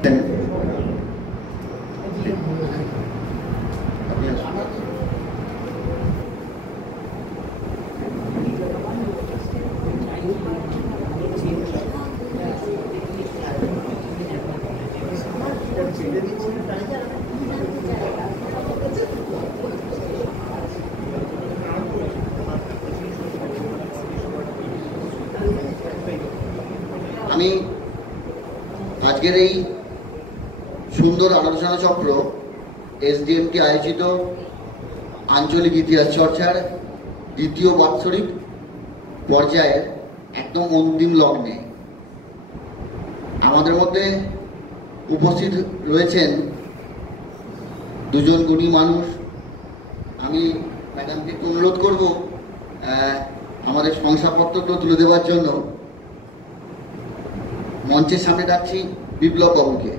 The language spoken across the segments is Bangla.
আমি আজকের এই সুন্দর আলোচনা চক্র এসডিএমটি আয়োজিত আঞ্চলিক ইতিহাস চর্চার দ্বিতীয় বাৎসরিক পর্যায়ের একদম অন্তিম লগ্নে আমাদের মধ্যে উপস্থিত রয়েছেন দুজন গুণী মানুষ। আমি ম্যাডামকে অনুরোধ করব আমাদের শংসাপত্রগুলো তুলে দেওয়ার জন্য। মঞ্চের সামনে ডাকছি বিপ্লব বাবুকে,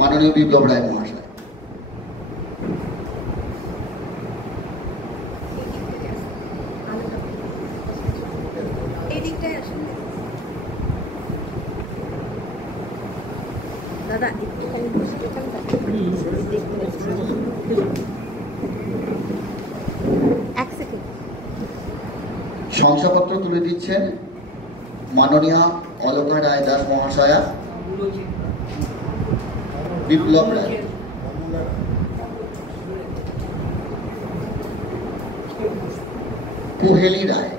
মাননীয় বিপ্লব রায় মহাশয়। শংসাপত্র তুলে দিচ্ছেন মাননীয় অলকা রায় দাস মহাশয়া, বিপ্লব রায়, কুহেলি রায়,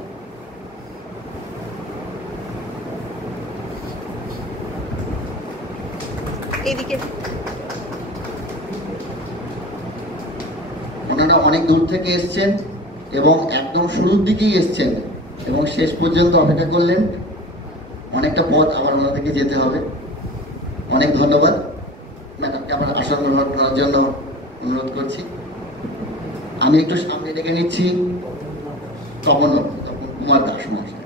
ওনারা অনেক দূর থেকে এসছেন এবং একদম শুরুর দিকেই এসছেন এবং শেষ পর্যন্ত অপেক্ষা করলেন। অনেকটা পথ আবার ওনাদেরকে যেতে হবে। অনেক ধন্যবাদ। ম্যাডামকে আমার আসন গ্রহণ করার জন্য অনুরোধ করছি। আমি একটু সামনে ডেকে নিচ্ছি তপন কুমার দাস মহাশয়।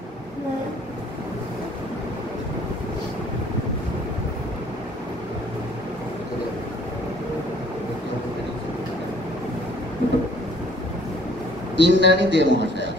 ইন্দ্রাণী দে মহাশয়।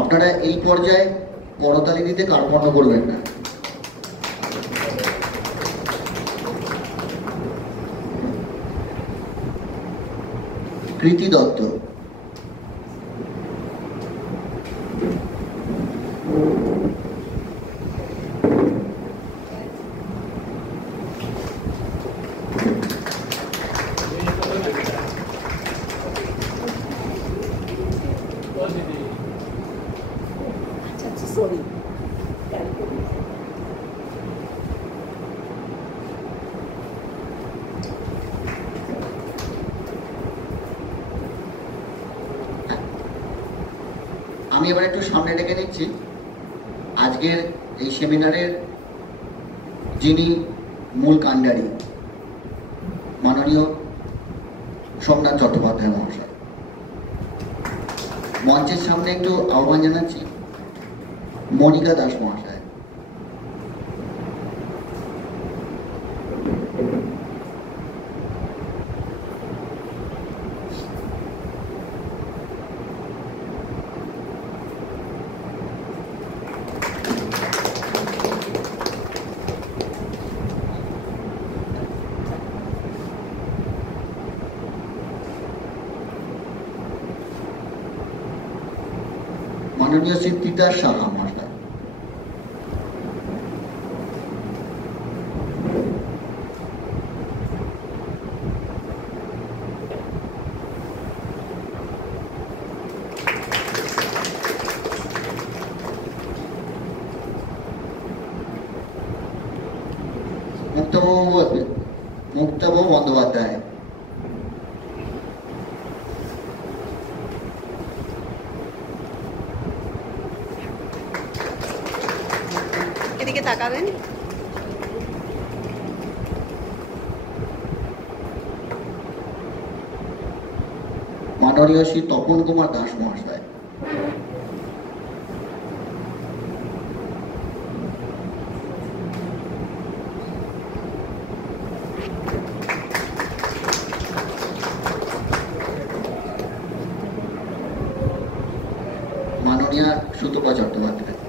আপনারা এই পর্যায়ে করতালি দিতে কার্পণ্য করবেন না। কৃতি দত্ত, আমি এবার একটু সামনে ডেকে নিচ্ছি আজকের এই সেমিনারের যিনি মূল কাণ্ডারি, মাননীয় সোমনাথ চট্টোপাধ্যায় মহাশয়। মঞ্চের সামনে একটু আহ্বান জানাচ্ছি মনিকা দাস মহাশয়। মাননীয় শ্রী তিতাস সাহা মহাশয়। মুক্তাবু বন্দ্যোপাধ্যায়। এদিকে তাকাবেন। মাননীয় শ্রী তপন কুমার দাস মহাশয়। চট্টোপাধ্যায়।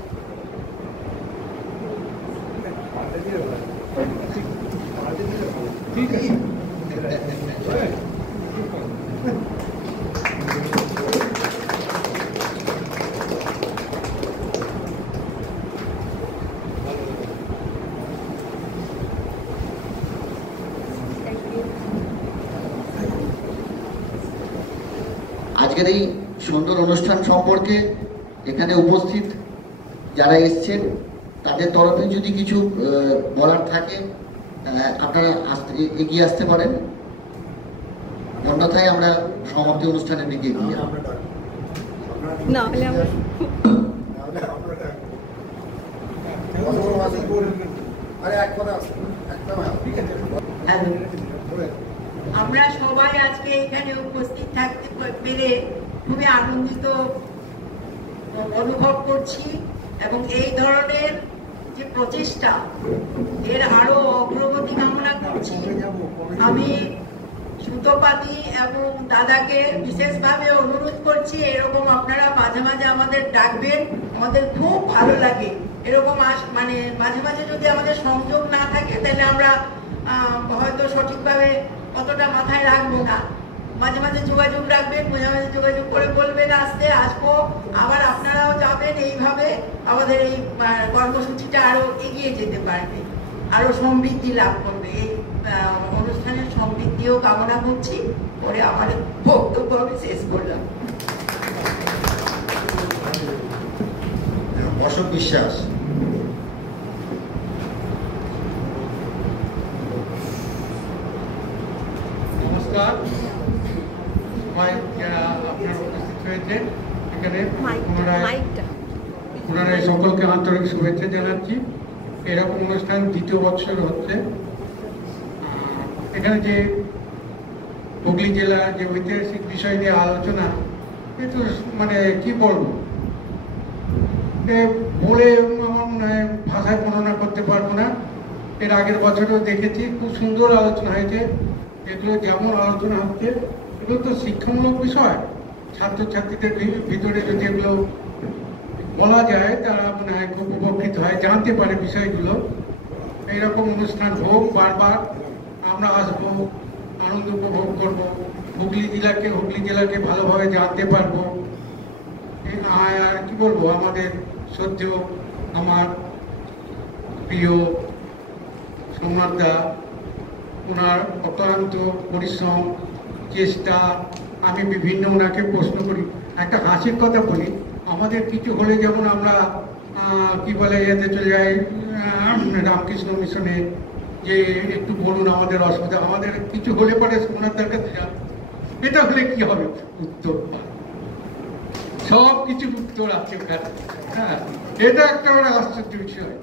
আজকের এই সুন্দর অনুষ্ঠান সম্পর্কে এখানে উপস্থিত যারা এসছেন তাদের তরফে যদি কিছু বলার থাকে আপনারা এগিয়ে আসতে পারেন, অন্যথায় আমরা সমাপ্তি অনুষ্ঠানের দিকে এগিয়ে যাব। আমরা সবাই আজকে এখানে উপস্থিত থাকতে পেরে খুবই আনন্দিত অনুভব করছি এবং এই ধরনের যে প্রচেষ্টা এর আরো অগ্রগতি কামনা করছি। আমি সুতোপাতি এবং দাদাকে বিশেষভাবে অনুরোধ করছি এরকম আপনারা মাঝে মাঝে আমাদের ডাকবেন, আমাদের খুব ভালো লাগে এরকম মানে মাঝে মাঝে যদি আমাদের সংযোগ না থাকে তাহলে আমরা হয়তো সঠিকভাবে অতটা মাথায় রাখবো না। মাঝে মাঝে যোগাযোগ রাখবেন, মাঝে মাঝে যোগাযোগ করে বলবেন আসতে আসবো, আবার আপনারাও যাবেন, এইভাবে আমাদের এই কর্মসূচিটা আরো এগিয়ে যেতে পারবে, আরো সমৃদ্ধি লাভ করবে। এই অনুষ্ঠানের সমৃদ্ধিও কামনা করছি। পরে আমার বক্তব্য আমি শেষ করলাম। অশোক বিশ্বাস। নমস্কার, আপনারা উপস্থিত হয়েছে এখানে, পুনরায় সকলকে আন্তরিক শুভেচ্ছা জানাচ্ছি। এরকম অনুষ্ঠান 2য় বৎসর হচ্ছে। এখানে যে হুগলি জেলার যে ঐতিহাসিক বিষয় নিয়ে আলোচনা, কিন্তু মানে কি বলবো, বলে আমার মনে হয় ভাষায় বর্ণনা করতে পারবো না। এর আগের বছরেও দেখেছি খুব সুন্দর আলোচনা হয়েছে। এগুলো যেমন আলোচনা হচ্ছে এগুলো তো শিক্ষামূলক বিষয়, ছাত্রছাত্রীদের ভিতরে যদি এগুলো বলা যায় তারা মনে হয় খুব উপকৃত হয়, জানতে পারে বিষয়গুলো। এইরকম অনুষ্ঠান হোক, বারবার আমরা আসবো, আনন্দ উপভোগ করবো, হুগলি জেলাকে ভালোভাবে জানতে পারবো। আর কি বলবো, আমাদের সদ্য আমার প্রিয় সোমনাথ দা, ওনার অক্লান্ত পরিশ্রম, চেষ্টা, আমি বিভিন্ন ওনাকে প্রশ্ন করি। একটা হাসির কথা বলি, আমাদের কিছু হলে যেমন আমরা কি বলে এতে চলে যাই রামকৃষ্ণ মিশনে, যে একটু বলুন আমাদের অসুবিধা, আমাদের কিছু হলে পরে সোমনাথদার কাছে যান, এটা হলে কি হবে, উত্তর সব কিছু উত্তর আছে ওখানে। হ্যাঁ, এটা একটা আশ্চর্য বিষয়।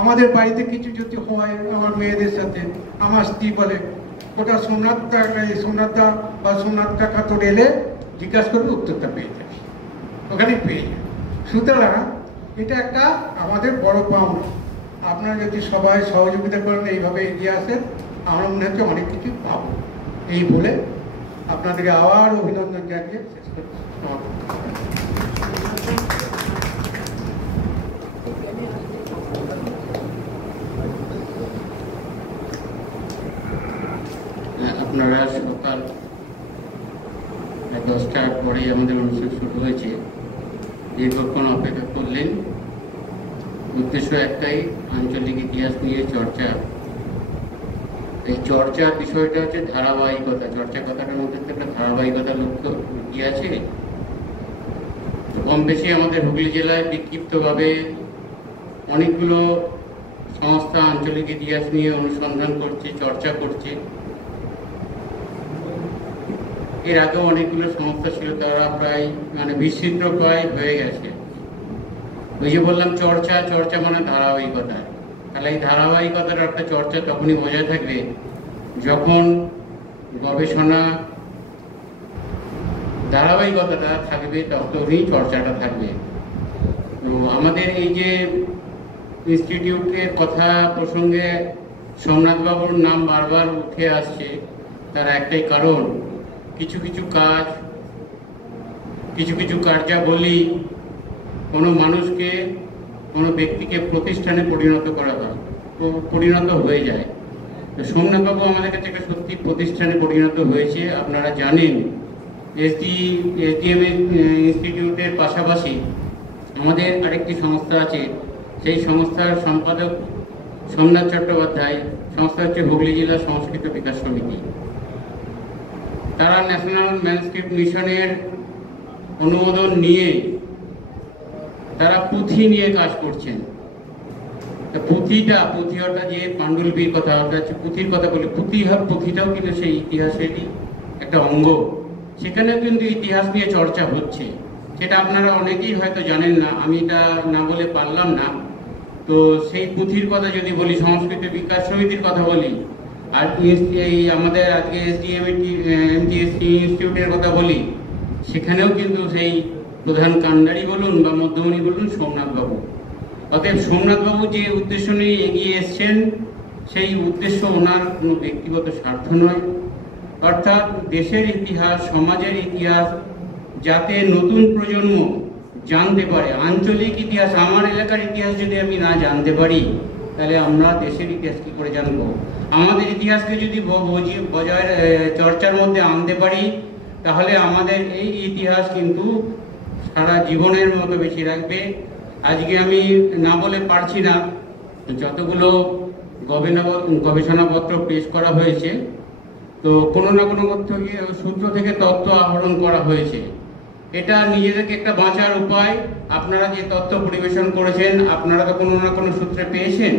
আমাদের বাড়িতে কিছু যদি হয় আমার মেয়েদের সাথে, আমার স্ত্রী বলে ওটা সোমনাথদা বা সোমনাথ কাকা তোর এলে জিজ্ঞাসা করবে, উত্তরটা পেয়ে যায়, ওখানে পেয়ে যায়। সুতরাং এটা একটা আমাদের বড় পাওনা। আপনারা যদি সবাই সহযোগিতা করেন, এইভাবে এগিয়ে আসেন, আমার মনে হচ্ছে অনেক কিছু পাবো। এই বলে আপনাদেরকে আবার অভিনন্দন জানিয়ে শেষ করছি। আপনারা সকাল 10টার পরেই আমাদের অনুষ্ঠান শুরু হয়েছে, দীর্ঘক্ষণ অপেক্ষা করলেন। উদ্দেশ্য একটাই, আঞ্চলিক ইতিহাস নিয়ে চর্চা। এই চর্চার বিষয়টা হচ্ছে ধারাবাহিকতা। চর্চা কথাটার মধ্যে তো একটা ধারাবাহিকতা লক্ষ্য কি আছে। কম বেশি আমাদের হুগলি জেলায় বিক্ষিপ্তভাবে অনেকগুলো সংস্থা আঞ্চলিক ইতিহাস নিয়ে অনুসন্ধান করছে, চর্চা করছে। এর আগেও অনেকগুলো সংস্থা ছিল, তারা প্রায় মানে বিস্তৃত প্রায় হয়ে গেছে। ওই যে বললাম চর্চা মানে ধারাবাহিকতা। তাহলে এই ধারাবাহিকতার একটা চর্চা তখনই বজায় থাকবে যখন গবেষণা ধারাবাহিকতাটা থাকবে, তখনই চর্চাটা থাকবে। তো আমাদের এই যে ইনস্টিটিউটের কথা প্রসঙ্গে সোমনাথবাবুর নাম বারবার উঠে আসছে, তার একটাই কারণ, কিছু কাজ, কিছু কার্যাবলী কোনো মানুষকে, কোনো ব্যক্তিকে প্রতিষ্ঠানে পরিণত হয়ে যায়। তো সোমনাথবাবু আমাদের কাছে একটা সত্যি প্রতিষ্ঠানে পরিণত হয়েছে। আপনারা জানেন এসডিএম ইনস্টিটিউটের পাশাপাশি আমাদের আরেকটি সংস্থা আছে, সেই সংস্থার সম্পাদক সোমনাথ চট্টোপাধ্যায়। সংস্থা হচ্ছে হুগলি জেলা সংস্কৃত বিকাশ সমিতি। তারা ন্যাশনাল ম্যানস্ক্রিপ্ট মিশনের অনুমোদন নিয়ে তারা পুঁথি নিয়ে কাজ করছেন। পুঁথি অর্থাৎ যে পাণ্ডুলিপির কথা, হচ্ছে পুঁথির কথা বলি, পুঁথিটাও কিন্তু সেই ইতিহাসেরই একটা অঙ্গ। সেখানেও কিন্তু ইতিহাস নিয়ে চর্চা হচ্ছে, সেটা আপনারা অনেকেই হয়তো জানেন না, আমি এটা না বলে পারলাম না। তো সেই পুঁথির কথা যদি বলি, সংস্কৃত বিকাশ সমিতির কথা বলি, আর এই আমাদের আজকে এমটিএসসি ইনস্টিটিউটের কথা বলি, সেখানেও কিন্তু সেই প্রধান কাণ্ডারি বলুন বা মধ্যমণি বলুন সোমনাথবাবু। অতএব সোমনাথবাবু যে উদ্দেশ্য নিয়ে এগিয়ে এসছেন, সেই উদ্দেশ্য ওনার কোনো ব্যক্তিগত স্বার্থ নয়, অর্থাৎ দেশের ইতিহাস, সমাজের ইতিহাস যাতে নতুন প্রজন্ম জানতে পারে। আঞ্চলিক ইতিহাস, আমার এলাকার ইতিহাস যদি আমি না জানতে পারি, তাহলে আমরা দেশের ইতিহাস কী করে জানবো? আমাদের ইতিহাসকে যদি বজায় চর্চার মধ্যে আনতে পারি, তাহলে আমাদের এই ইতিহাস কিন্তু সারা জীবনের মতো বেশি রাখবে। আজকে আমি না বলে পারছি না, যতগুলো গবেষণাপত্র পেশ করা হয়েছে, তো কোনো না কোনো সূত্র থেকে তথ্য আহরণ করা হয়েছে। এটা নিজেদেরকে একটা বাঁচার উপায়। আপনারা যে তথ্য পরিবেশন করেছেন, আপনারা তো কোনো না কোনো সূত্রে পেয়েছেন,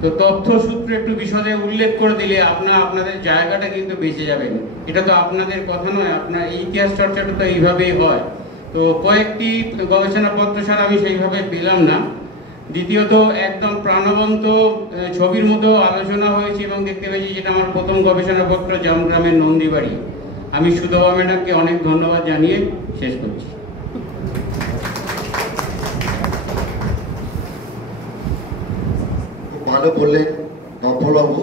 তো তথ্য সূত্র একটু বিশদে উল্লেখ করে দিলে আপনাদের জায়গাটা কিন্তু বেঁচে যাবেন। এটা তো আপনাদের কথা নয়, আপনার এই ইতিহাস চর্চাটা তো এইভাবেই হয়। তো কয়েকটি গবেষণাপত্র ছাড়া আমি সেইভাবে পেলাম না। দ্বিতীয়ত, একদম প্রাণবন্ত ছবির মতো আলোচনা হয়েছে এবং দেখতে পেয়েছি, যেটা আমার প্রথম গবেষণাপত্র জামগ্রামের নন্দীবাড়ি। আমি সুধবা ম্যাডামকে অনেক ধন্যবাদ জানিয়ে শেষ করছি। ভালো বললেন নফলবাবু।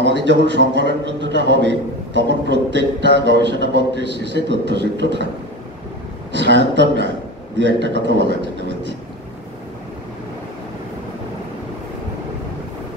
আমাদের যখন সংকলন গ্রন্থটা হবে, তখন প্রত্যেকটা গবেষণাপত্রের শেষে তথ্যসূত্র থাকবে। সায়ন্তন রায় দু একটা কথা বলার জন্য বলছি।